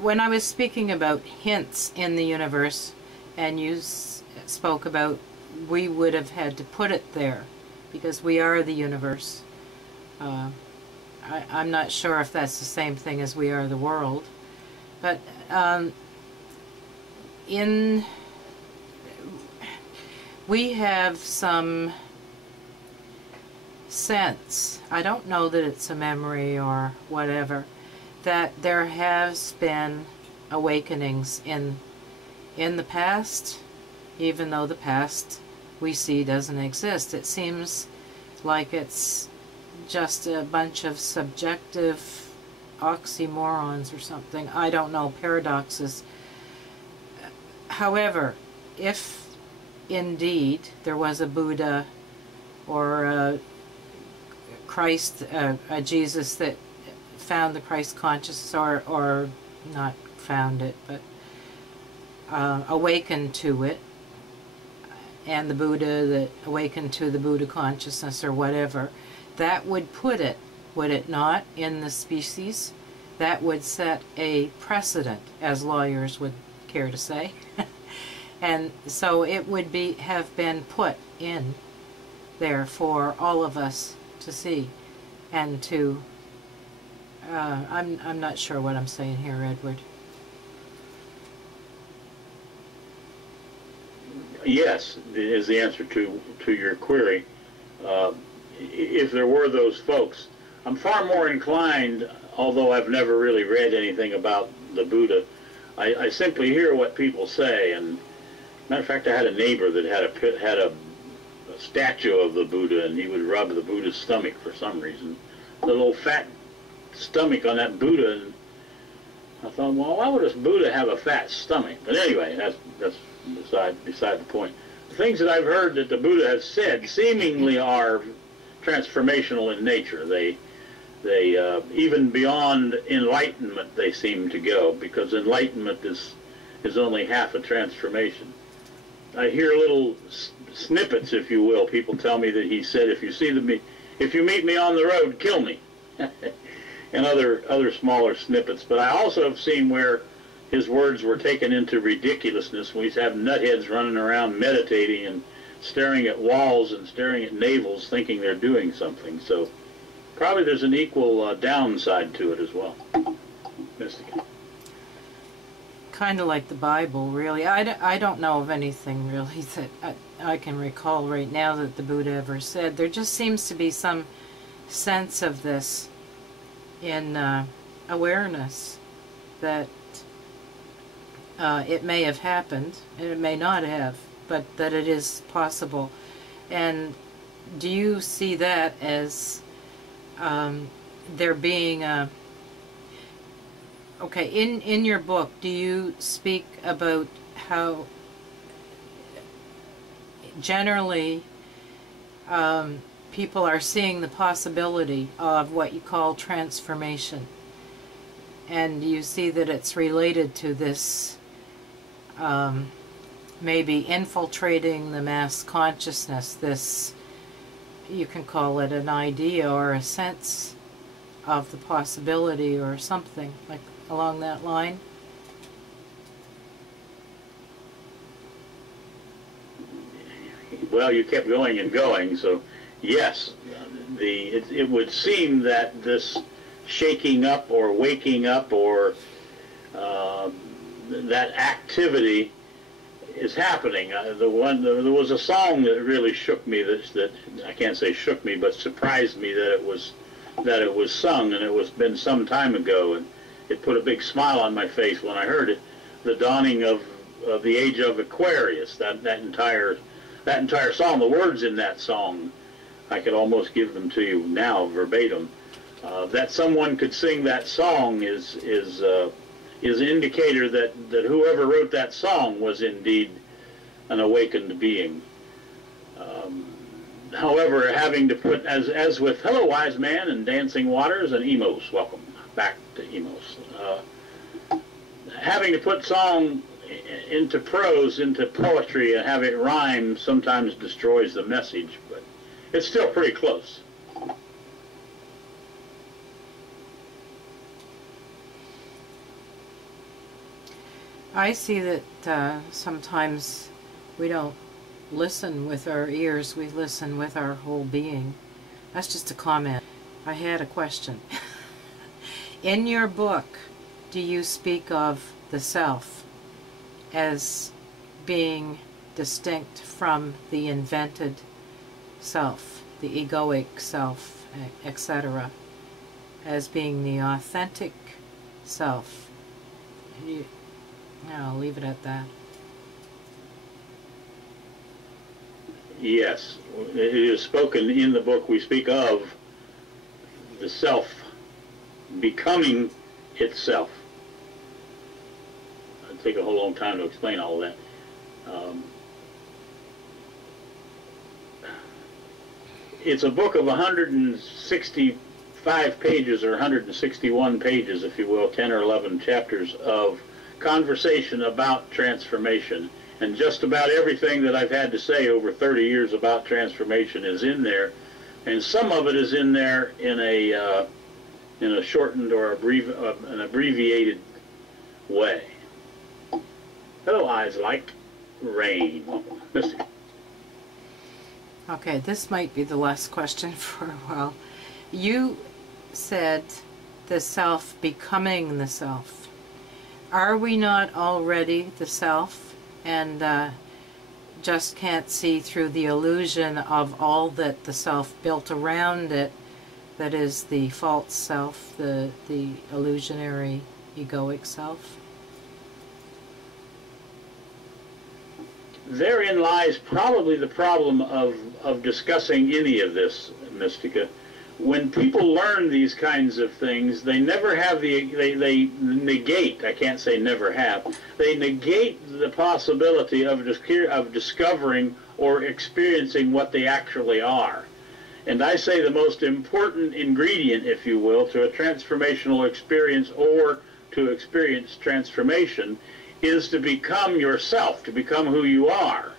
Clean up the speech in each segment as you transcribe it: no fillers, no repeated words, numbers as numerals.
when I was speaking about hints in the universe, and you spoke about we would have had to put it there because we are the universe. I'm not sure if that's the same thing as we are the world, but we have some sense, I don't know that it's a memory or whatever, that there has been awakenings in the past, even though the past we see doesn't exist. It seems like it's just a bunch of subjective oxymorons or something. I don't know, paradoxes. However, if indeed there was a Buddha or a Christ, a Jesus that found the Christ consciousness, or not found it, but awakened to it, and the Buddha that awakened to the Buddha consciousness or whatever, that would put it, would it not, in the species? That would set a precedent, as lawyers would care to say. And so it would have been put in there for all of us to see and to I'm not sure what I'm saying here, Edward. Yes, is the answer to your query. If there were those folks, I'm far more inclined, although I've never really read anything about the Buddha, I simply hear what people say. And matter of fact, I had a neighbor that had a statue of the Buddha, and he would rub the Buddha's stomach for some reason. The little fat stomach on that Buddha, and I thought, well, why would a Buddha have a fat stomach? But anyway, that's beside the point. The things that I've heard that the Buddha has said seemingly are transformational in nature. They even beyond enlightenment they seem to go, because enlightenment is only half a transformation. I hear little snippets, if you will. People tell me that he said, if you meet me on the road, kill me. And other smaller snippets. But I also have seen where his words were taken into ridiculousness when he's having nutheads running around meditating and staring at walls and staring at navels thinking they're doing something. So probably there's an equal downside to it as well. Mystic. Kind of like the Bible, really. I don't know of anything really that I can recall right now that the Buddha ever said. There just seems to be some sense of this in awareness that it may have happened and it may not have, but that it is possible. And do you see that as there being a... Okay, in your book, do you speak about how generally people are seeing the possibility of what you call transformation? And you see that it's related to this maybe infiltrating the mass consciousness, this, you can call it an idea or a sense of the possibility or something like along that line? Well, you kept going and going, so yes, it would seem that this shaking up or waking up or that activity is happening. There was a song that really shook me, that I can't say shook me, but surprised me that it was sung, and it was been some time ago, and it put a big smile on my face when I heard it. The dawning of the age of Aquarius. That entire song. The words in that song, I could almost give them to you now verbatim. That someone could sing that song is an indicator that whoever wrote that song was indeed an awakened being. However, having to put, as with Hello Wise Man and Dancing Waters and Emos, welcome back to Emos, having to put song into prose, into poetry, and have it rhyme sometimes destroys the message, but it's still pretty close. I see that sometimes we don't listen with our ears, we listen with our whole being. That's just a comment. I had a question. In your book, do you speak of the self as being distinct from the invented self, the egoic self, etc., as being the authentic self? I'll leave it at that. Yes, it is spoken in the book. We speak of the self becoming itself. It'd take a whole long time to explain all of that. It's a book of 165 pages, or 161 pages, if you will, 10 or 11 chapters of conversation about transformation. And just about everything that I've had to say over 30 years about transformation is in there. And some of it is in there in a shortened or an abbreviated way. Hello, eyes like rain. Misty. Okay, this might be the last question for a while. You said the self becoming the self. Are we not already the self, and just can't see through the illusion of all that the self built around it, that is the false self, the illusionary egoic self? Therein lies probably the problem of discussing any of this, Mystica. When people learn these kinds of things, they never have they negate, I can't say never have, they negate the possibility of discovering or experiencing what they actually are. And I say the most important ingredient, if you will, to a transformational experience or to experience transformation is to become yourself, to become who you are.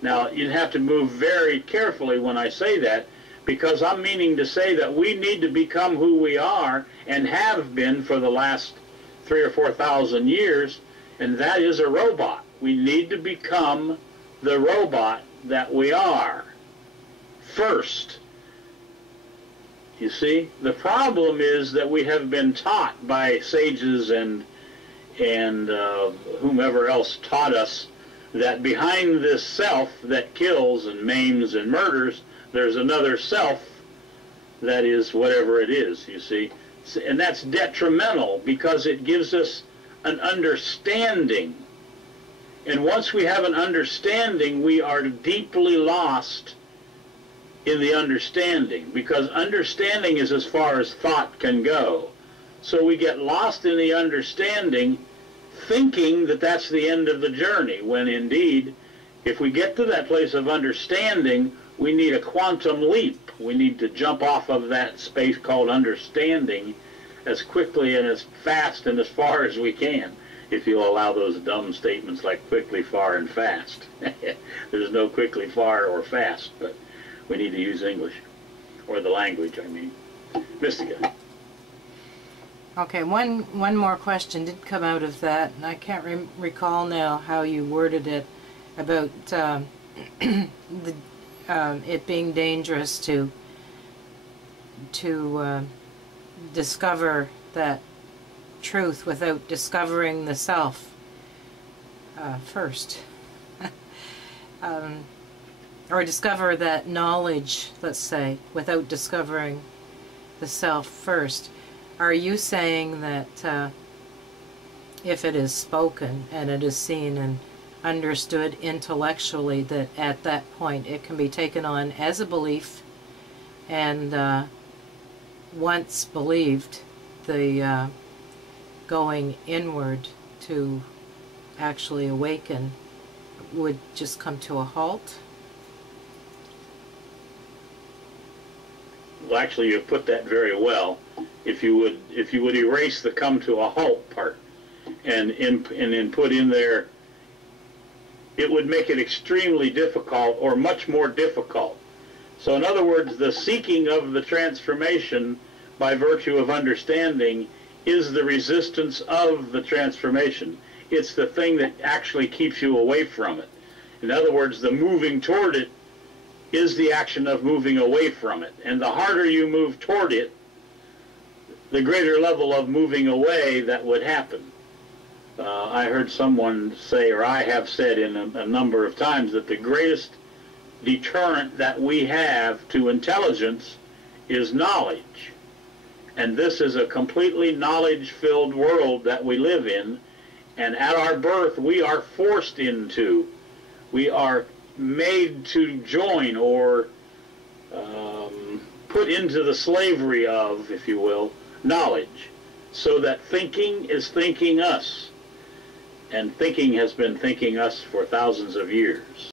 Now, you'd have to move very carefully when I say that, because I'm meaning to say that we need to become who we are and have been for the last 3,000 or 4,000 years, and that is a robot. We need to become the robot that we are first. You see, the problem is that we have been taught by sages and whomever else taught us that behind this self that kills and maims and murders, there's another self that is whatever it is, you see. And that's detrimental because it gives us an understanding. And once we have an understanding, we are deeply lost in the understanding, because understanding is as far as thought can go. So we get lost in the understanding, thinking that that's the end of the journey, when indeed, if we get to that place of understanding, we need a quantum leap. We need to jump off of that space called understanding as quickly and as fast and as far as we can, if you'll allow those dumb statements like quickly, far, and fast. There's no quickly, far, or fast, but we need to use English, or the language, I mean. Mystica. Okay, one more question did come out of that, and I can't recall now how you worded it, about it being dangerous to discover that truth without discovering the self first. Or discover that knowledge, let's say, without discovering the self first. Are you saying that if it is spoken and it is seen and understood intellectually, that at that point it can be taken on as a belief, and once believed, the going inward to actually awaken would just come to a halt? Well, actually, you've put that very well. If you would erase the come to a halt part and then put in there, it would make it extremely difficult, or much more difficult. So in other words, the seeking of the transformation by virtue of understanding is the resistance of the transformation. It's the thing that actually keeps you away from it. In other words, the moving toward it is the action of moving away from it. And the harder you move toward it, the greater level of moving away that would happen. I heard someone say, or I have said in a number of times, that the greatest deterrent that we have to intelligence is knowledge. And this is a completely knowledge-filled world that we live in, and at our birth we are forced into, we are made to join or put into the slavery of, if you will, knowledge, so that thinking is thinking us, and thinking has been thinking us for thousands of years.